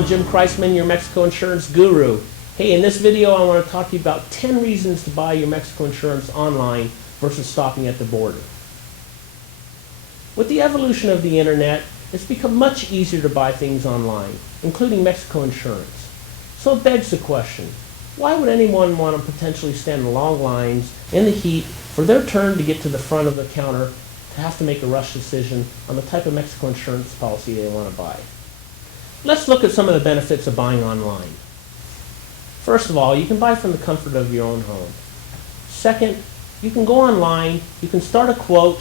I'm Jim Kreisman, your Mexico insurance guru. Hey, in this video I want to talk to you about 10 reasons to buy your Mexico insurance online versus stopping at the border. With the evolution of the internet, it's become much easier to buy things online, including Mexico insurance. So it begs the question, why would anyone want to potentially stand in long lines in the heat for their turn to get to the front of the counter to have to make a rush decision on the type of Mexico insurance policy they want to buy? Let's look at some of the benefits of buying online. First of all, you can buy from the comfort of your own home. Second, you can go online, you can start a quote,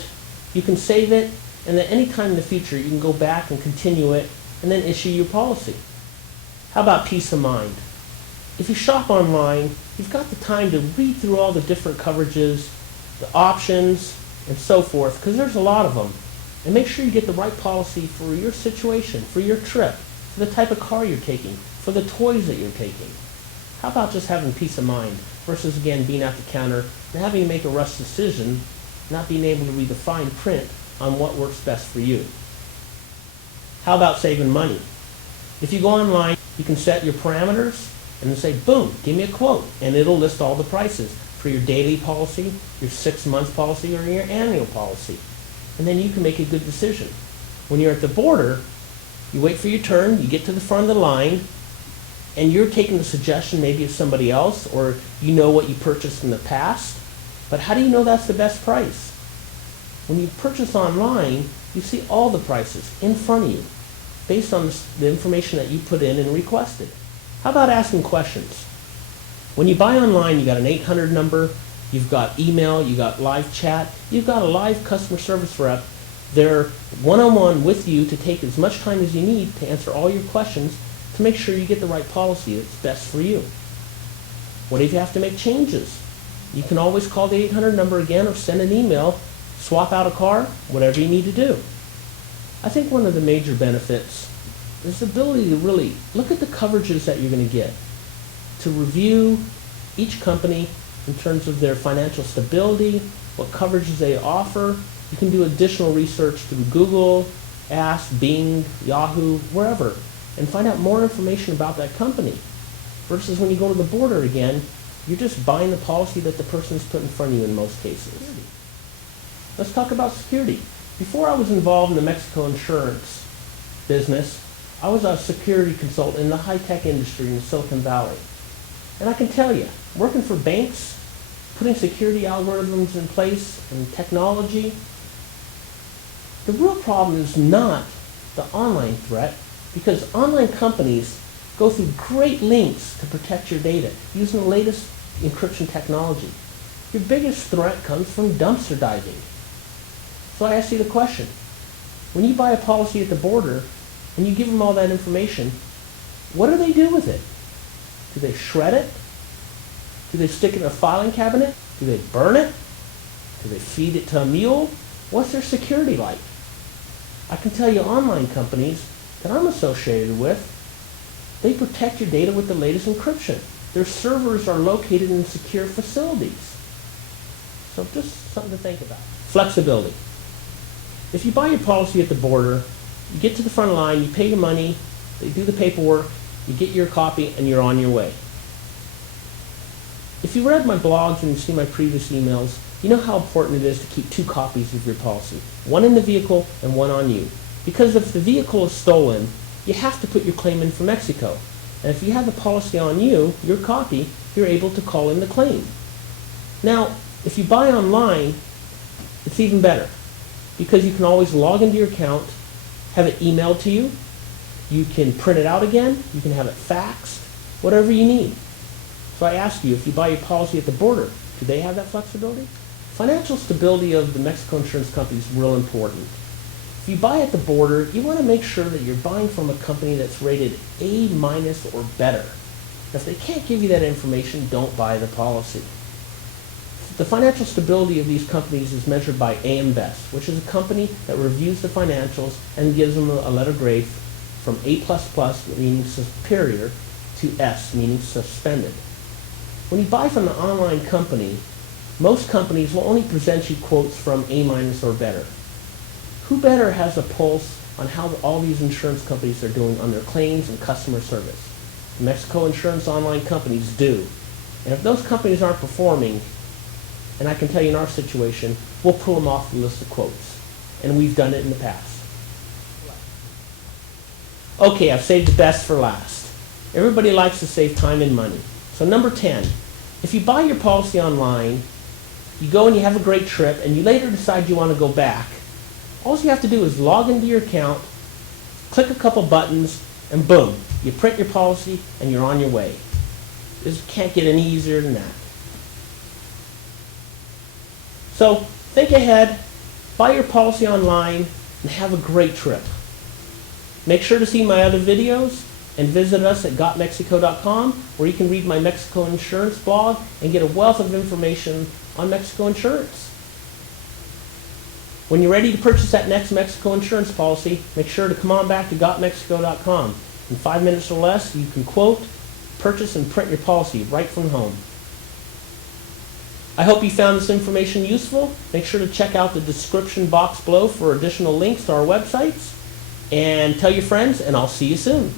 you can save it, and then any time in the future you can go back and continue it and then issue your policy. How about peace of mind? If you shop online, you've got the time to read through all the different coverages, the options, and so forth, because there's a lot of them. And make sure you get the right policy for your situation, for your trip, for the type of car you're taking, for the toys that you're taking. How about just having peace of mind versus, again, being at the counter and having to make a rush decision, not being able to read the fine print on what works best for you? How about saving money? If you go online, you can set your parameters and then say, boom, give me a quote, and it'll list all the prices for your daily policy, your 6-month policy, or your annual policy. And then you can make a good decision. When you're at the border, you wait for your turn, you get to the front of the line, and you're taking the suggestion maybe of somebody else, or you know what you purchased in the past, but how do you know that's the best price? When you purchase online, you see all the prices in front of you based on the information that you put in and requested. How about asking questions? When you buy online, you got an 800 number, you've got email, you've got live chat, you've got a live customer service rep. They're one-on-one with you to take as much time as you need to answer all your questions to make sure you get the right policy that's best for you. What if you have to make changes? You can always call the 800 number again or send an email, swap out a car, whatever you need to do. I think one of the major benefits is the ability to really look at the coverages that you're going to get, to review each company in terms of their financial stability, what coverages they offer. You can do additional research through Google, Ask, Bing, Yahoo, wherever, and find out more information about that company. Versus when you go to the border again, you're just buying the policy that the person's put in front of you in most cases. Let's talk about security. Before I was involved in the Mexico insurance business, I was a security consultant in the high-tech industry in Silicon Valley. And I can tell you, working for banks, putting security algorithms in place and technology, the real problem is not the online threat, because online companies go through great lengths to protect your data using the latest encryption technology. Your biggest threat comes from dumpster diving. So I ask you the question, when you buy a policy at the border and you give them all that information, what do they do with it? Do they shred it? Do they stick it in a filing cabinet? Do they burn it? Do they feed it to a mule? What's their security like? I can tell you online companies that I'm associated with, they protect your data with the latest encryption. Their servers are located in secure facilities. So just something to think about. Flexibility. If you buy your policy at the border, you get to the front line, you pay your money, they do the paperwork, you get your copy, and you're on your way. If you read my blogs and you've seen my previous emails, you know how important it is to keep 2 copies of your policy, one in the vehicle and one on you. Because if the vehicle is stolen, you have to put your claim in for Mexico. And if you have the policy on you, your copy, you're able to call in the claim. Now, if you buy online, it's even better, because you can always log into your account, have it emailed to you, you can print it out again, you can have it faxed, whatever you need. So I ask you, if you buy your policy at the border, do they have that flexibility? Financial stability of the Mexico insurance company is real important. If you buy at the border, you want to make sure that you're buying from a company that's rated A- or better. If they can't give you that information, don't buy the policy. The financial stability of these companies is measured by AM Best, which is a company that reviews the financials and gives them a letter grade from A++, meaning superior, to S, meaning suspended. When you buy from an online company, most companies will only present you quotes from A- or better. Who better has a pulse on how all these insurance companies are doing on their claims and customer service. Mexico insurance online companies do. And if those companies aren't performing, and I can tell you in our situation, we'll pull them off the list of quotes. And we've done it in the past. Okay, I've saved the best for last. Everybody likes to save time and money. So number 10, if you buy your policy online, you go and you have a great trip, and you later decide you want to go back, all you have to do is log into your account, click a couple buttons, and boom, you print your policy and you're on your way. This can't get any easier than that. So think ahead, buy your policy online, and have a great trip. Make sure to see my other videos and visit us at GotMexico.com, where you can read my Mexico insurance blog and get a wealth of information on Mexico insurance. When you're ready to purchase that next Mexico insurance policy, make sure to come on back to GotMexico.com. In 5 minutes or less, you can quote, purchase, and print your policy right from home. I hope you found this information useful. Make sure to check out the description box below for additional links to our websites. And tell your friends, and I'll see you soon.